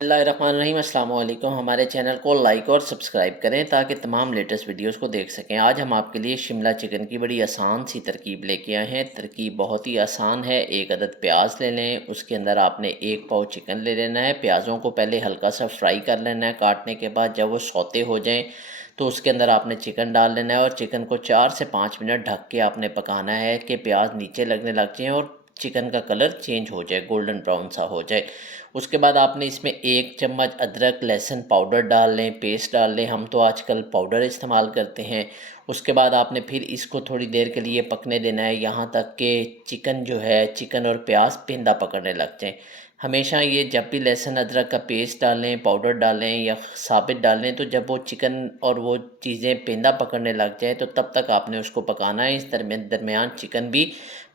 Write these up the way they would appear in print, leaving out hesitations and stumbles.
बिस्मिल्लाहिर्रहमानिर्रहीम। अस्सलाम वालेकुम। हमारे चैनल को लाइक और सब्सक्राइब करें ताकि तमाम लेटेस्ट वीडियोस को देख सकें। आज हम आपके लिए शिमला चिकन की बड़ी आसान सी तरकीब लेके आए हैं। तरकीब बहुत ही आसान है। एक अदद प्याज ले लें, उसके अंदर आपने एक पाव चिकन ले लेना है। प्याज़ों को पहले हल्का सा फ्राई कर लेना है। काटने के बाद जब वो सौते हो जाएँ तो उसके अंदर आपने चिकन डाल लेना है और चिकन को 4 से 5 मिनट ढक के आपने पकाना है कि प्याज नीचे लगने लग जाएँ और चिकन का कलर चेंज हो जाए, गोल्डन ब्राउन सा हो जाए। उसके बाद आपने इसमें 1 चम्मच अदरक लहसुन पाउडर डाल लें, पेस्ट डाल लें। हम तो आजकल पाउडर इस्तेमाल करते हैं। उसके बाद आपने फिर इसको थोड़ी देर के लिए पकने देना है, यहाँ तक कि चिकन और प्याज पेंदा पकड़ने लग जाएँ। हमेशा ये जब भी लहसुन अदरक का पेस्ट डालें, पाउडर डालें या साबित डालें, तो जब वो चिकन और वो चीज़ें पेंदा पकड़ने लग जाए तो तब तक आपने उसको पकाना है। इस दरमियान चिकन भी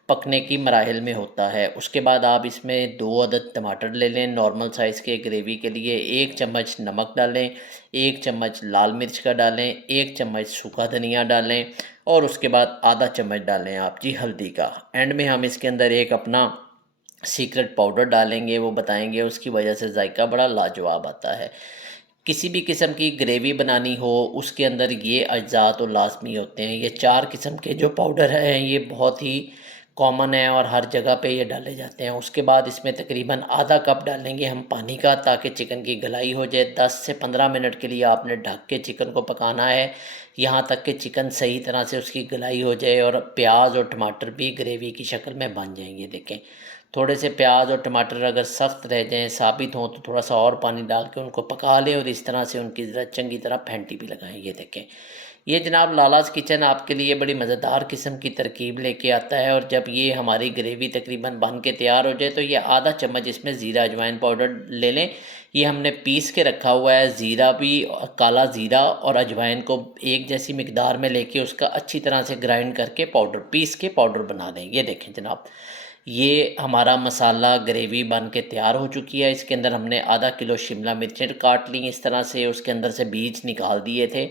पकने की मराहिल में होता है। उसके बाद आप इसमें 2 अदद टमाटर ले लें नॉर्मल साइज़ के ग्रेवी के लिए। 1 चम्मच नमक डालें, 1 चम्मच लाल मिर्च का डालें, 1 चम्मच सूखा धनिया डालें और उसके बाद आधा चम्मच डालें आप जी हल्दी का। एंड में हम इसके अंदर एक अपना सीक्रेट पाउडर डालेंगे, वो बताएंगे, उसकी वजह से जायका बड़ा लाजवाब आता है। किसी भी किस्म की ग्रेवी बनानी हो उसके अंदर ये अज्जा तो लाजमी होते हैं। ये 4 किस्म के जो पाउडर हैं ये बहुत ही कॉमन है और हर जगह पे ये डाले जाते हैं। उसके बाद इसमें तकरीबन आधा कप डालेंगे हम पानी का ताकि चिकन की गलाई हो जाए। 10 से 15 मिनट के लिए आपने ढक के चिकन को पकाना है, यहाँ तक कि चिकन सही तरह से उसकी गलाई हो जाए और प्याज और टमाटर भी ग्रेवी की शक्ल में बन जाएंगे। देखें, थोड़े से प्याज और टमाटर अगर सख्त रह जाएँ, साबित हों, तो थोड़ा सा और पानी डाल के उनको पका लें और इस तरह से उनकी ज़रा चंगी तरह फेंटी भी लगाएं। ये देखें, ये जनाब लालाज किचन आपके लिए बड़ी मज़ेदार किस्म की तरकीब लेके आता है। और जब ये हमारी ग्रेवी तकरीबन बन के तैयार हो जाए तो ये आधा चम्मच इसमें ज़ीरा अजवाइन पाउडर ले लें। ये हमने पीस के रखा हुआ है। ज़ीरा भी, काला ज़ीरा और अजवाइन को एक जैसी मिकदार में लेके उसका अच्छी तरह से ग्राइंड करके पाउडर पीस के पाउडर बना दें। ये देखें जनाब, ये हमारा मसाला ग्रेवी बन के तैयार हो चुकी है। इसके अंदर हमने आधा किलो शिमला मिर्चें काट ली इस तरह से, उसके अंदर से बीज निकाल दिए थे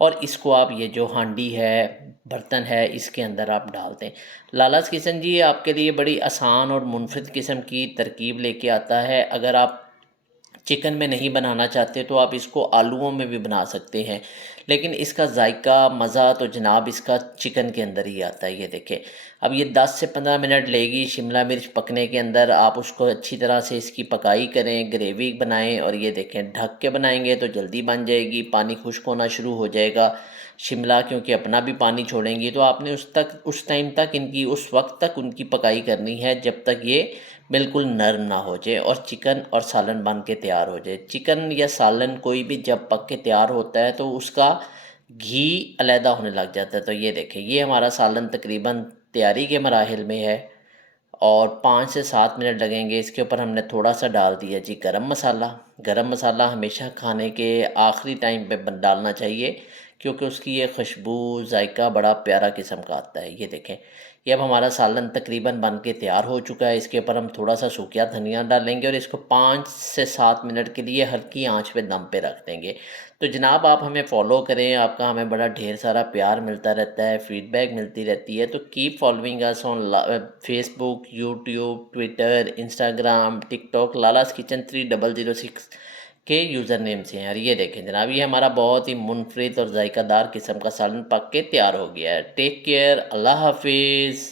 और इसको आप ये जो हांडी है, बर्तन है, इसके अंदर आप डाल दें। लालाज किचन जी आपके लिए बड़ी आसान और मुनफरद किस्म की तरकीब लेके आता है। अगर आप चिकन में नहीं बनाना चाहते तो आप इसको आलूओं में भी बना सकते हैं, लेकिन इसका जायका मज़ा तो जनाब इसका चिकन के अंदर ही आता है। ये देखें, अब ये 10 से 15 मिनट लेगी शिमला मिर्च पकने के अंदर। आप उसको अच्छी तरह से इसकी पकाई करें, ग्रेवी बनाएं और ये देखें, ढक के बनाएंगे तो जल्दी बन जाएगी। पानी खुश्क होना शुरू हो जाएगा शिमला, क्योंकि अपना भी पानी छोड़ेंगी। तो आपने उस टाइम तक इनकी, उस वक्त तक उनकी पकाई करनी है जब तक ये बिल्कुल नरम ना हो जाए और चिकन और सालन बन के तैयार हो जाए। चिकन या सालन कोई भी जब पक के तैयार होता है तो उसका घी अलहदा होने लग जाता है। तो ये देखें, ये हमारा सालन तकरीबन तैयारी के मराहिल में है और 5 से 7 मिनट लगेंगे। इसके ऊपर हमने थोड़ा सा डाल दिया जी गरम मसाला। गरम मसाला हमेशा खाने के आखिरी टाइम पे डालना चाहिए, क्योंकि उसकी ये खुशबू जायका बड़ा प्यारा किस्म का आता है। ये देखें, ये अब हमारा सालन तकरीबन बन के तैयार हो चुका है। इसके ऊपर हम थोड़ा सा सूखा धनिया डालेंगे और इसको 5 से 7 मिनट के लिए हल्की आंच पे दम पे रख देंगे। तो जनाब आप हमें फ़ॉलो करें, आपका हमें बड़ा ढेर सारा प्यार मिलता रहता है, फ़ीडबैक मिलती रहती है। तो keep following us on Facebook, YouTube, Twitter, Instagram, TikTok. Lala's kitchen 3006 के यूज़र नेम से हैं। और ये देखें जनाब, ये हमारा बहुत ही मुनफरिद और जायकादार किस्म का सालन पक के तैयार हो गया है। टेक केयर, अल्लाह हाफिज़।